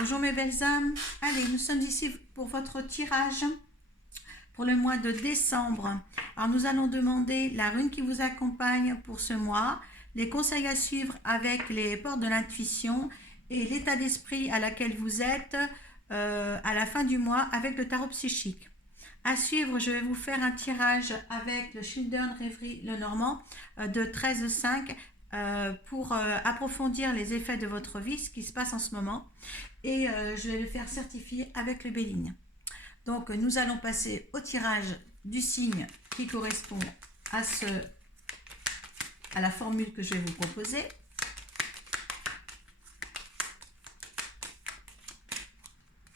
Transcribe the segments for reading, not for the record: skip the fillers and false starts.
Bonjour mes belles âmes. Allez, nous sommes ici pour votre tirage pour le mois de décembre. Alors nous allons demander la rune qui vous accompagne pour ce mois, les conseils à suivre avec les portes de l'intuition et l'état d'esprit à laquelle vous êtes à la fin du mois avec le tarot psychique. À suivre, je vais vous faire un tirage avec le Children Rêverie Lenormand de 13,5 pour approfondir les effets de votre vie, ce qui se passe en ce moment. Et je vais le faire certifier avec le Béligne. Donc, nous allons passer au tirage du signe qui correspond à la formule que je vais vous proposer.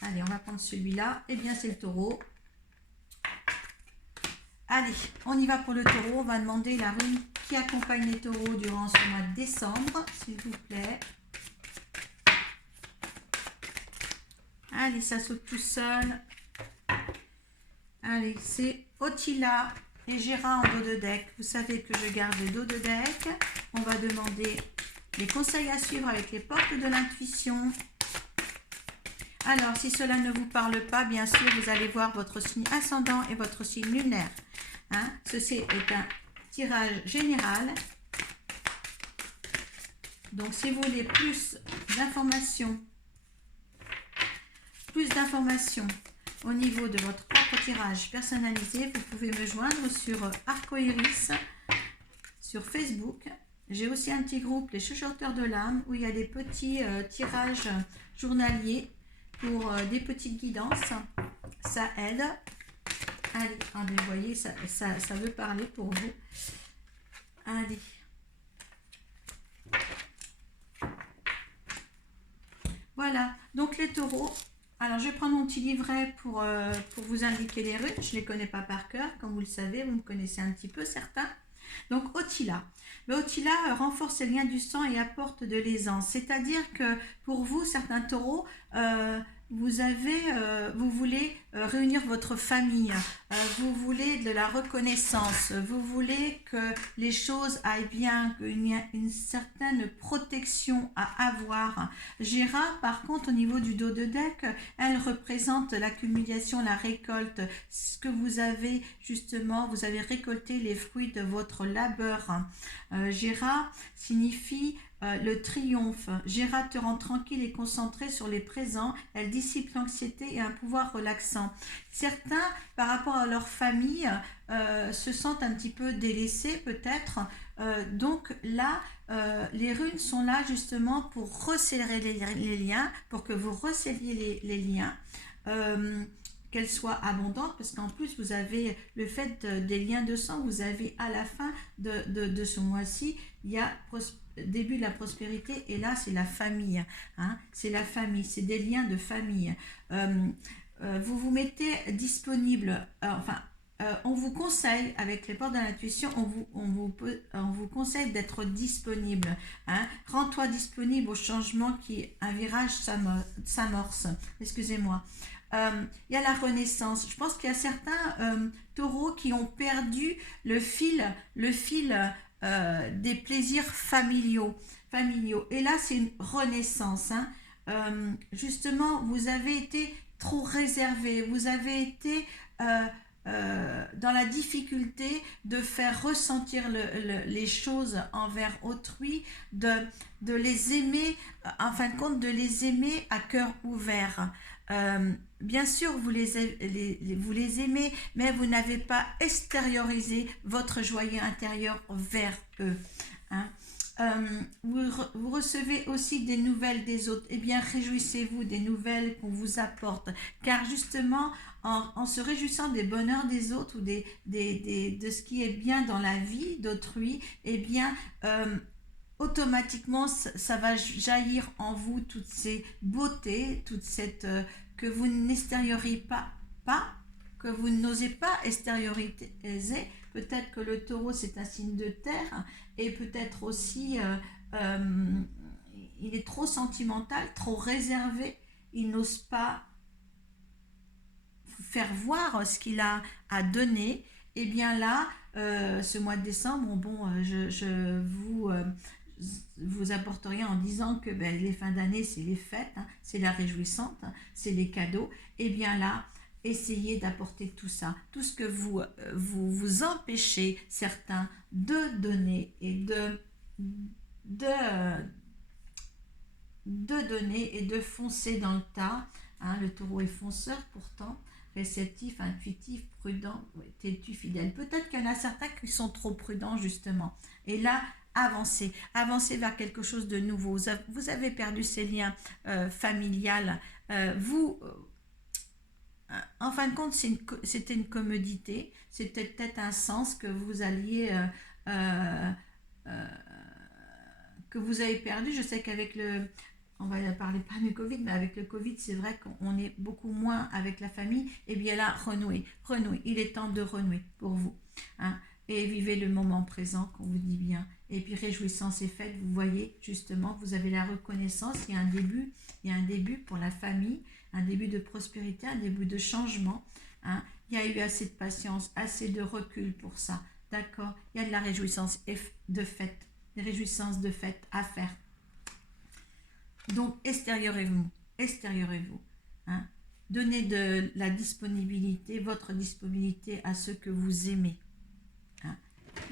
Allez, on va prendre celui-là. Eh bien, c'est le taureau. Allez, on y va pour le taureau. On va demander la rune qui accompagne les taureaux durant ce mois de décembre, s'il vous plaît. Allez, ça saute tout seul. Allez, c'est Otila et Gérard en dos de deck. Vous savez que je garde le dos de deck. On va demander les conseils à suivre avec les portes de l'intuition. Alors, si cela ne vous parle pas, bien sûr, vous allez voir votre signe ascendant et votre signe lunaire. Ceci est un tirage général. Donc, si vous voulez plus d'informations au niveau de votre propre tirage personnalisé, vous pouvez me joindre sur Arcoiris, sur Facebook. J'ai aussi un petit groupe, les chuchoteurs de l'âme, où il y a des petits tirages journaliers pour des petites guidances. Ça aide. Allez, vous voyez, ça veut parler pour vous. Allez. Voilà, donc les taureaux. Alors, je vais prendre mon petit livret pour vous indiquer les runes. Je ne les connais pas par cœur, comme vous le savez, vous me connaissez un petit peu, certains. Donc, Otila. Mais Otila renforce les liens du sang et apporte de l'aisance. C'est-à-dire que pour vous, certains taureaux, vous voulez réunir votre famille, vous voulez de la reconnaissance, vous voulez que les choses aillent bien, qu'il y a une certaine protection à avoir. Gérard, par contre, au niveau du dos de deck, elle représente l'accumulation, la récolte, ce que vous avez justement, vous avez récolté les fruits de votre labeur. Gérard signifie le triomphe. Gérard te rend tranquille et concentré sur les présents. Elle dissipe l'anxiété et un pouvoir relaxant. Certains, par rapport à leur famille, se sentent un petit peu délaissés peut-être. Donc là, les runes sont là justement pour resserrer les liens, pour que vous resserriez les liens. Qu'elle soit abondante, parce qu'en plus vous avez le fait des liens de sang, vous avez à la fin de ce mois-ci, il y a début de la prospérité, et là c'est la famille, c'est la famille, c'est des liens de famille. Vous vous mettez disponible, on vous conseille, avec les portes de l'intuition, on vous conseille d'être disponible. Rends-toi disponible au changement un virage s'amorce. Excusez-moi. Il y a la renaissance. Je pense qu'il y a certains taureaux qui ont perdu le fil des plaisirs familiaux. Et là, c'est une renaissance. Justement, vous avez été trop réservé. Vous avez été dans la difficulté de faire ressentir les choses envers autrui, de les aimer, en fin de compte, de les aimer à cœur ouvert. Bien sûr, vous les aimez, mais vous n'avez pas extériorisé votre joyeux intérieur vers eux. Vous recevez aussi des nouvelles des autres. Eh bien, réjouissez-vous des nouvelles qu'on vous apporte, car justement, en se réjouissant des bonheurs des autres ou de ce qui est bien dans la vie d'autrui, eh bien, automatiquement, ça va jaillir en vous toutes ces beautés, toute cette que vous n'extériorisez pas, que vous n'osez pas extérioriser. Peut-être que le taureau, c'est un signe de terre, et peut-être aussi, il est trop sentimental, trop réservé, il n'ose pas faire voir ce qu'il a à donner. Et bien là, ce mois de décembre, vous apporteriez en disant que ben, les fins d'année, c'est les fêtes, hein, c'est la réjouissante, hein, c'est les cadeaux, et bien là, essayez d'apporter tout ça, tout ce que vous empêchez certains de donner et de, donner et de foncer dans le tas. Hein, le taureau est fonceur pourtant, réceptif, intuitif, prudent, têtu, fidèle. Peut-être qu'il y en a certains qui sont trop prudents justement. Et là, avancez vers quelque chose de nouveau. Vous avez perdu ces liens familiales. En fin de compte, c'était une commodité, c'était peut-être un sens que vous alliez, euh, que vous avez perdu. Je sais qu'avec on va parler pas du Covid, mais avec le Covid, c'est vrai qu'on est beaucoup moins avec la famille. Et bien là, renouez. Il est temps de renouer pour vous. Hein. Et vivez le moment présent, qu'on vous dit bien. Et puis réjouissance et fête, vous voyez justement, vous avez la reconnaissance, il y a un début pour la famille, un début de prospérité, un début de changement. Hein. Il y a eu assez de patience, assez de recul pour ça. D'accord? Il y a de la réjouissance de fête, des réjouissances de fête à faire. Donc, extériorez-vous. Hein. Donnez de la disponibilité, votre disponibilité à ceux que vous aimez. Hein.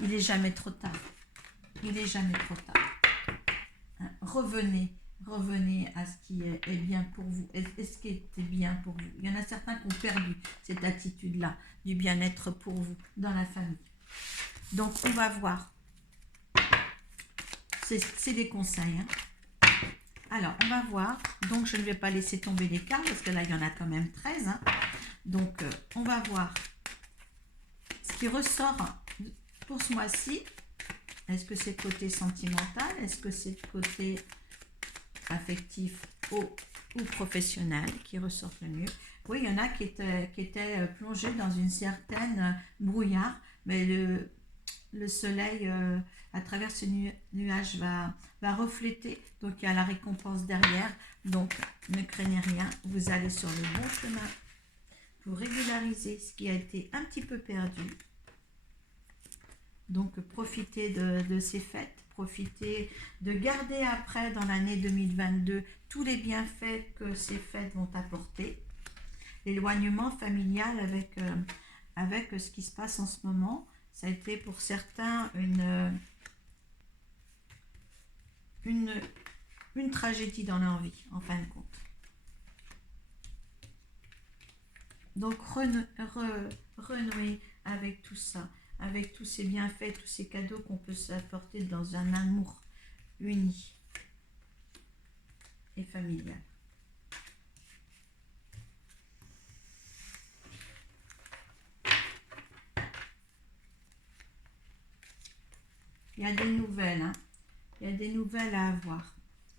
Il n'est jamais trop tard. Hein. Revenez à ce qui est bien pour vous, et ce qui était bien pour vous. Il y en a certains qui ont perdu cette attitude-là, du bien-être pour vous, dans la famille. Donc, on va voir. C'est des conseils. Hein. Alors, on va voir. Donc, je ne vais pas laisser tomber les cartes, parce que là, il y en a quand même 13. Hein. Donc, on va voir ce qui ressort pour ce mois-ci. Est-ce que c'est côté sentimental? Est-ce que c'est côté affectif ou professionnel qui ressort le mieux? Oui, il y en a qui étaient plongés dans une certaine brouillard, mais le soleil, à travers ce nuage, va refléter. Donc, il y a la récompense derrière. Donc, ne craignez rien. Vous allez sur le bon chemin pour régulariser ce qui a été un petit peu perdu. Donc, profitez de ces fêtes. Profitez de garder après, dans l'année 2022, tous les bienfaits que ces fêtes vont apporter. L'éloignement familial avec ce qui se passe en ce moment, ça a été pour certains une tragédie dans leur vie, en fin de compte. Donc, renouer avec tout ça, avec tous ces bienfaits, tous ces cadeaux qu'on peut s'apporter dans un amour uni et familial. Il y a des nouvelles, hein. Il y a des nouvelles à avoir.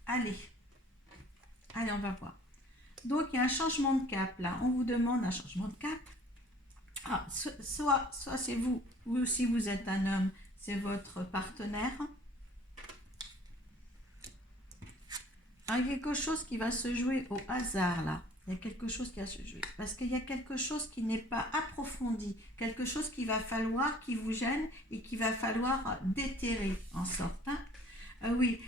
Allez, on va voir. Donc, il y a un changement de cap, là. On vous demande un changement de cap. Ah, soit c'est vous, ou si vous êtes un homme, c'est votre partenaire. Il y a quelque chose qui va se jouer au hasard, là. Il y a quelque chose qui va se jouer. Parce qu'il y a quelque chose qui n'est pas approfondi. Quelque chose qui vous gêne et qu'il va falloir déterrer en sorte. Hein. Oui,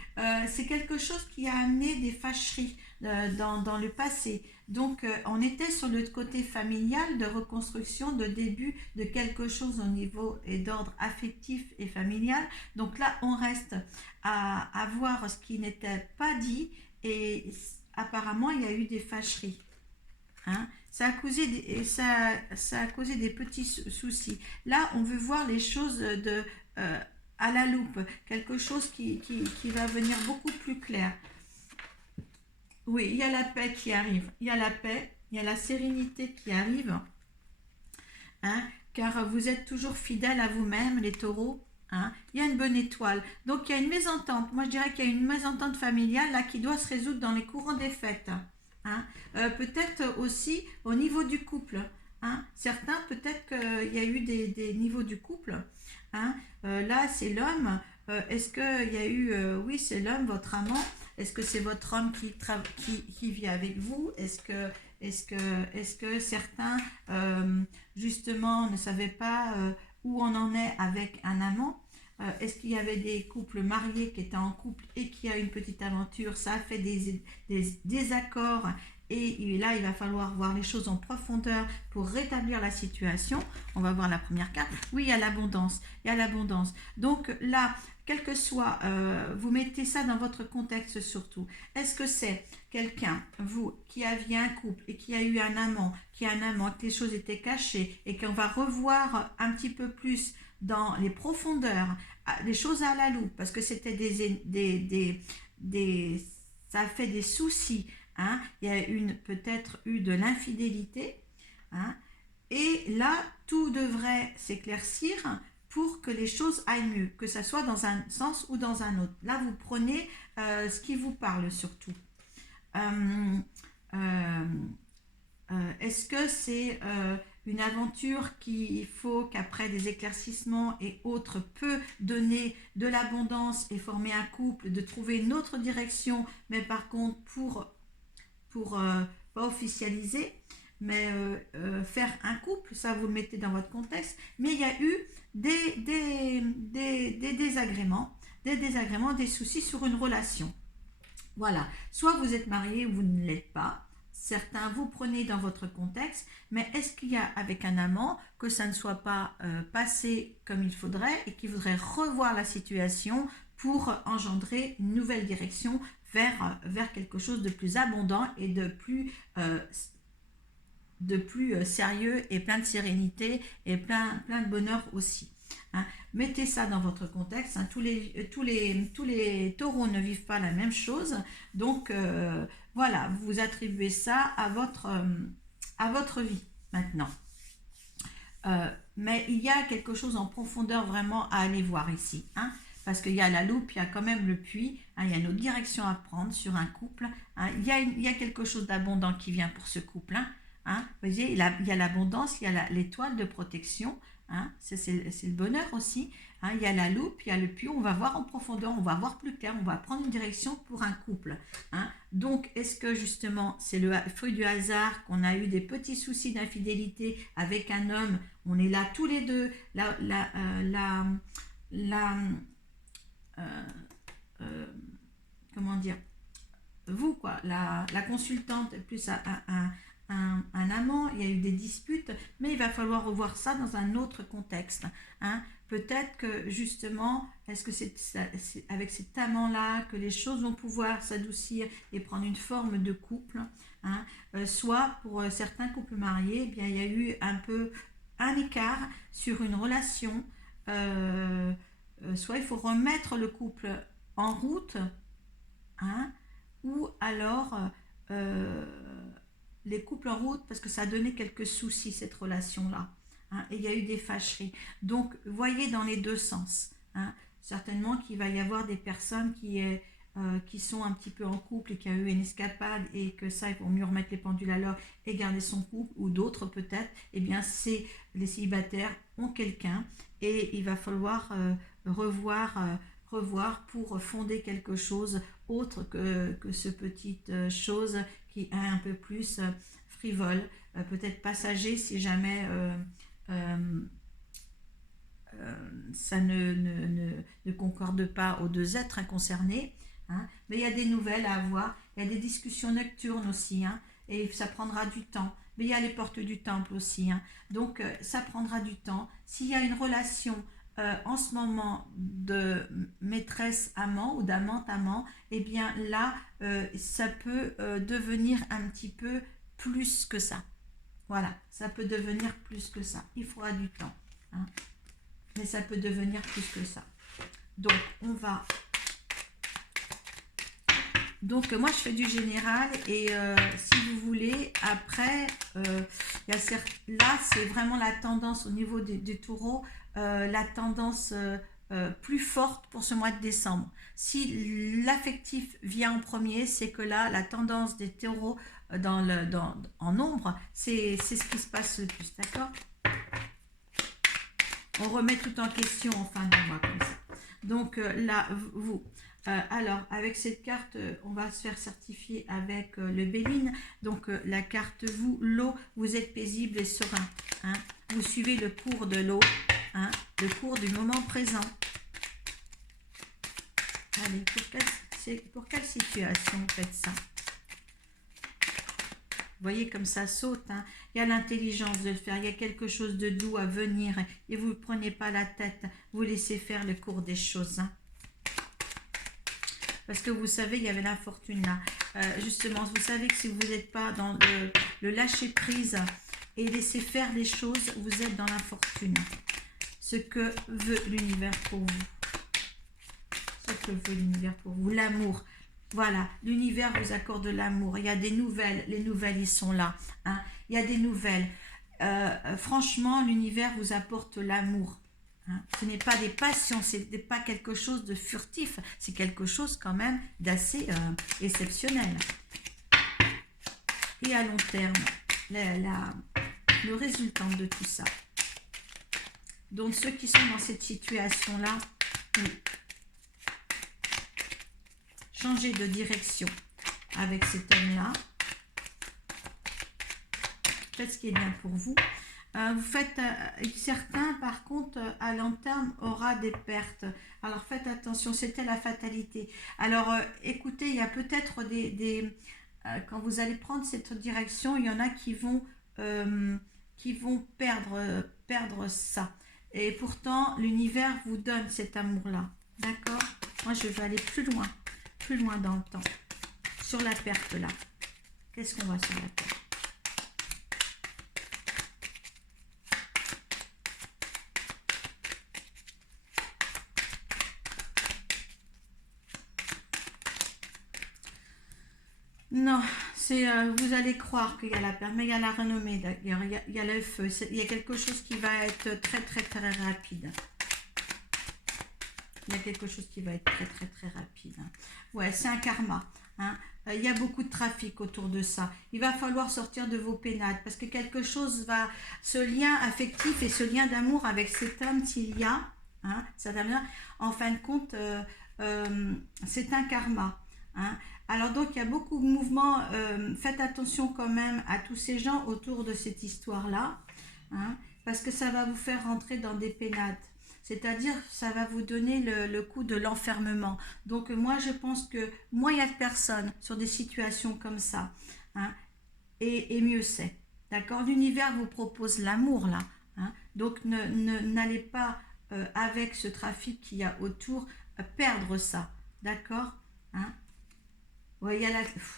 c'est quelque chose qui a amené des fâcheries dans le passé. Donc, on était sur le côté familial de reconstruction, de début de quelque chose au niveau et d'ordre affectif et familial. Donc là, on reste à voir ce qui n'était pas dit et apparemment, il y a eu des fâcheries. Hein. Ça a causé des petits soucis. Là, on veut voir les choses à la loupe, quelque chose qui va venir beaucoup plus clair. Oui, il y a la paix qui arrive, il y a la paix, il y a la sérénité qui arrive, hein, car vous êtes toujours fidèles à vous-même, les taureaux. Hein. Il y a une bonne étoile, donc il y a une mésentente. Moi, je dirais qu'il y a une mésentente familiale là qui doit se résoudre dans les courants des fêtes. Hein. Peut-être aussi au niveau du couple. Hein. Certains, peut-être qu'il y a eu des niveaux du couple. Hein. Là, c'est l'homme. Est-ce qu'il y a eu... oui, c'est l'homme, votre amant. Est-ce que c'est votre homme qui vit avec vous? Est-ce que certains, justement, ne savaient pas où on en est avec un amant? Est-ce qu'il y avait des couples mariés qui étaient en couple et qui a eu une petite aventure? Ça a fait des désaccords. Et là, il va falloir voir les choses en profondeur pour rétablir la situation. On va voir la première carte. Oui, il y a l'abondance. Il y a l'abondance. Donc là, quel que soit, vous mettez ça dans votre contexte surtout. Est-ce que c'est quelqu'un, vous, qui aviez un couple et qui a eu un amant, que les choses étaient cachées et qu'on va revoir un petit peu plus dans les profondeurs, les choses à la loupe, parce que c'était ça a fait des soucis. Hein, il y a peut-être eu de l'infidélité, hein, et là, tout devrait s'éclaircir pour que les choses aillent mieux, que ce soit dans un sens ou dans un autre. Là, vous prenez ce qui vous parle surtout. Est-ce que c'est une aventure qu'il faut qu'après des éclaircissements et autres peut donner de l'abondance et former un couple, de trouver une autre direction, mais par contre pour pas officialiser, mais faire un couple, ça vous le mettez dans votre contexte, mais il y a eu des désagréments, des soucis sur une relation. Voilà, soit vous êtes marié ou vous ne l'êtes pas, certains vous prenez dans votre contexte, mais est-ce qu'il y a avec un amant que ça ne soit pas passé comme il faudrait et qui voudrait revoir la situation pour engendrer une nouvelle direction vers quelque chose de plus abondant et de plus sérieux et plein de sérénité et plein de bonheur aussi. Hein. Mettez ça dans votre contexte. Hein. Tous les taureaux ne vivent pas la même chose. Donc, voilà, vous attribuez ça à votre vie maintenant. Mais il y a quelque chose en profondeur vraiment à aller voir ici. Hein. Parce qu'il y a la loupe, il y a quand même le puits, hein, il y a une autre direction à prendre sur un couple. Hein, il y a quelque chose d'abondant qui vient pour ce couple. Hein, vous voyez, il y a l'abondance, il y a l'étoile de protection. Hein, c'est le bonheur aussi. Hein, il y a la loupe, il y a le puits, on va voir en profondeur, on va voir plus clair, on va prendre une direction pour un couple. Hein. Donc, est-ce que justement, c'est le fruit du hasard qu'on a eu des petits soucis d'infidélité avec un homme, on est là tous les deux, comment dire, vous quoi, la consultante plus un amant, il y a eu des disputes, mais il va falloir revoir ça dans un autre contexte. Hein. Peut-être que justement, est-ce que c'est avec cet amant-là que les choses vont pouvoir s'adoucir et prendre une forme de couple. Hein. Soit pour certains couples mariés, eh bien, il y a eu un peu un écart sur une relation. Soit il faut remettre le couple en route, hein, ou alors les couples en route parce que ça a donné quelques soucis cette relation-là. Hein, et il y a eu des fâcheries. Donc, voyez dans les deux sens. Hein, certainement qu'il va y avoir des personnes qui sont un petit peu en couple et qui ont eu une escapade et que ça, il vaut mieux remettre les pendules à l'heure et garder son couple, ou d'autres peut-être, eh bien, c'est les célibataires ont quelqu'un et il va falloir revoir pour fonder quelque chose autre que ce petite chose qui est un peu plus frivole, peut-être passager si jamais ça ne concorde pas aux deux êtres concernés. Hein. Mais il y a des nouvelles à avoir, il y a des discussions nocturnes aussi, hein, et ça prendra du temps. Mais il y a les portes du temple aussi, hein. Donc ça prendra du temps. S'il y a une relation en ce moment de maîtresse-amant ou d'amant-amant, eh bien là, ça peut devenir un petit peu plus que ça. Voilà, ça peut devenir plus que ça. Il faudra du temps. Hein. Mais ça peut devenir plus que ça. Donc, on va... Donc, moi, je fais du général et si vous voulez, après, là, c'est vraiment la tendance au niveau des taureaux, la tendance plus forte pour ce mois de décembre. Si l'affectif vient en premier, c'est que là, la tendance des taureaux en nombre, c'est ce qui se passe le plus, d'accord? On remet tout en question en fin de mois comme ça. Donc là, vous... alors, avec cette carte, on va se faire certifier avec le Béline. Donc, la carte, vous, l'eau, vous êtes paisible et serein. Hein. Vous suivez le cours de l'eau, hein, le cours du moment présent. Allez, pour quelle situation vous faites ça? Vous voyez comme ça saute, hein. Il y a l'intelligence de le faire, il y a quelque chose de doux à venir et vous ne prenez pas la tête, vous laissez faire le cours des choses. Hein. Parce que vous savez, il y avait l'infortune là. Justement, vous savez que si vous n'êtes pas dans le lâcher prise et laisser faire les choses, vous êtes dans l'infortune. Ce que veut l'univers pour vous. Ce que veut l'univers pour vous. L'amour. Voilà, l'univers vous accorde l'amour. Il y a des nouvelles, les nouvelles, ils sont là. Hein. Il y a des nouvelles. Franchement, l'univers vous apporte l'amour. Hein. Ce n'est pas des passions, ce n'est pas quelque chose de furtif, c'est quelque chose quand même d'assez exceptionnel. Et à long terme, le résultat de tout ça. Donc ceux qui sont dans cette situation-là, oui. Changer de direction avec cet homme-là. Faites ce qui est bien pour vous. Vous faites, certains par contre à long terme aura des pertes. Alors faites attention, c'était la fatalité. Alors écoutez, il y a peut-être quand vous allez prendre cette direction, il y en a qui vont perdre ça. Et pourtant l'univers vous donne cet amour-là. D'accord? Moi je vais aller plus loin dans le temps. Sur la perte là. Qu'est-ce qu'on voit sur la perte? Non, c'est vous allez croire qu'il y a la perte, mais il y a la renommée d'ailleurs, il y a le feu, il y a quelque chose qui va être très très très rapide. Il y a quelque chose qui va être très très très rapide. Ouais, c'est un karma. Hein. Il y a beaucoup de trafic autour de ça. Il va falloir sortir de vos pénades parce que quelque chose va... Ce lien affectif et ce lien d'amour avec cet homme, s'il y a, hein, ça va bien, en fin de compte, c'est un karma. Hein. Alors donc, il y a beaucoup de mouvements. Faites attention quand même à tous ces gens autour de cette histoire-là. Hein, parce que ça va vous faire rentrer dans des pénades. C'est-à-dire, ça va vous donner le coup de l'enfermement. Donc, moi, je pense que moins il y a de personnes sur des situations comme ça, hein, et mieux c'est. D'accord? L'univers vous propose l'amour, là. Hein, donc, n'allez pas, avec ce trafic qu'il y a autour, perdre ça. D'accord? Hein? Ouais,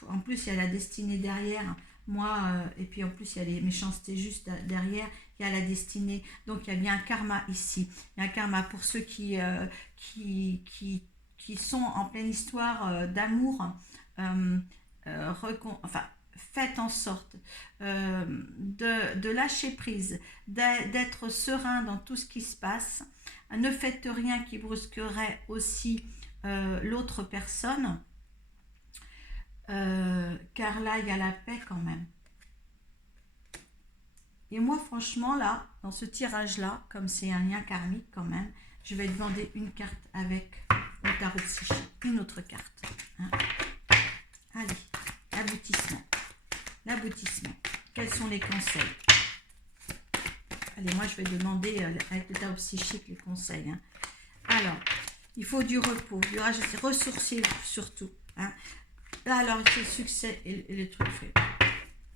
en plus, il y a la destinée derrière. Moi, et puis en plus, il y a les méchancetés juste derrière. Il y a la destinée. Donc, il y a bien un karma ici. Il y a un karma pour ceux qui sont en pleine histoire d'amour. Euh, enfin, faites en sorte de lâcher prise, d'être serein dans tout ce qui se passe. Ne faites rien qui brusquerait aussi l'autre personne. Car là, il y a la paix quand même. Et moi, franchement, là, dans ce tirage-là, comme c'est un lien karmique quand même, je vais demander une carte avec le tarot psychique, une autre carte. Hein. Allez, l'aboutissement. L'aboutissement. Quels sont les conseils? Allez, moi, je vais demander avec le tarot psychique les conseils. Hein. Alors, il faut du repos, ressourcer surtout. Hein. Là, alors, c'est succès et le truc fait.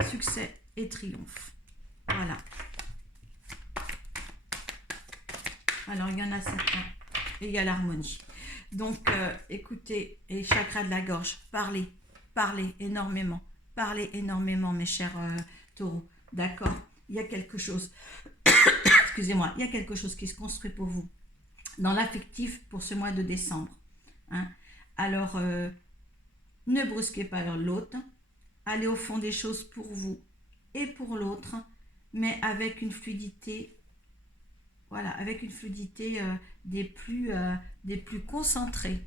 Succès et triomphe. Voilà. Alors, il y en a certains. Et il y a l'harmonie. Donc, écoutez, et chakra de la gorge, parlez énormément. Parlez énormément, mes chers taureaux. D'accord? Il y a quelque chose, excusez-moi, il y a quelque chose qui se construit pour vous. Dans l'affectif pour ce mois de décembre. Hein? Alors, ne brusquez pas l'autre. Allez au fond des choses pour vous et pour l'autre, mais avec une fluidité, voilà, avec une fluidité des plus concentrées.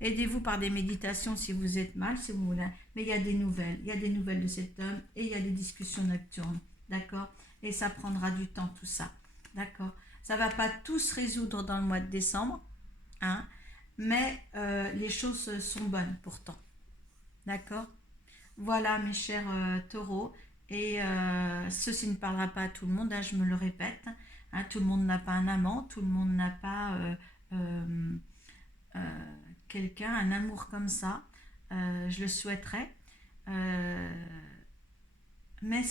Aidez-vous par des méditations si vous êtes mal, si vous voulez, mais il y a des nouvelles de cet homme et il y a des discussions nocturnes, d'accord? Et ça prendra du temps tout ça, d'accord? Ça va pas tout se résoudre dans le mois de décembre, hein, mais les choses sont bonnes pourtant, d'accord? Voilà mes chers taureaux. Et ceci ne parlera pas à tout le monde, hein, je me le répète. Hein, tout le monde n'a pas un amant, tout le monde n'a pas quelqu'un, un amour comme ça. Je le souhaiterais. Mais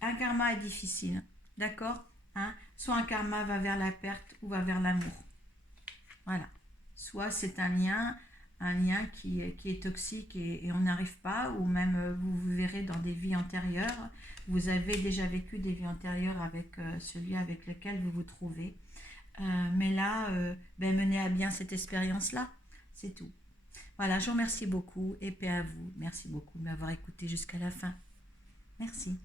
un karma est difficile. D'accord, hein? Soit un karma va vers la perte ou va vers l'amour. Voilà. Soit c'est un lien qui est toxique et on n'arrive pas, ou même vous verrez dans des vies antérieures, vous avez déjà vécu des vies antérieures avec celui avec lequel vous vous trouvez. Mais là, menez à bien cette expérience-là, c'est tout. Voilà, je vous remercie beaucoup et paix à vous. Merci beaucoup de m'avoir écouté jusqu'à la fin. Merci.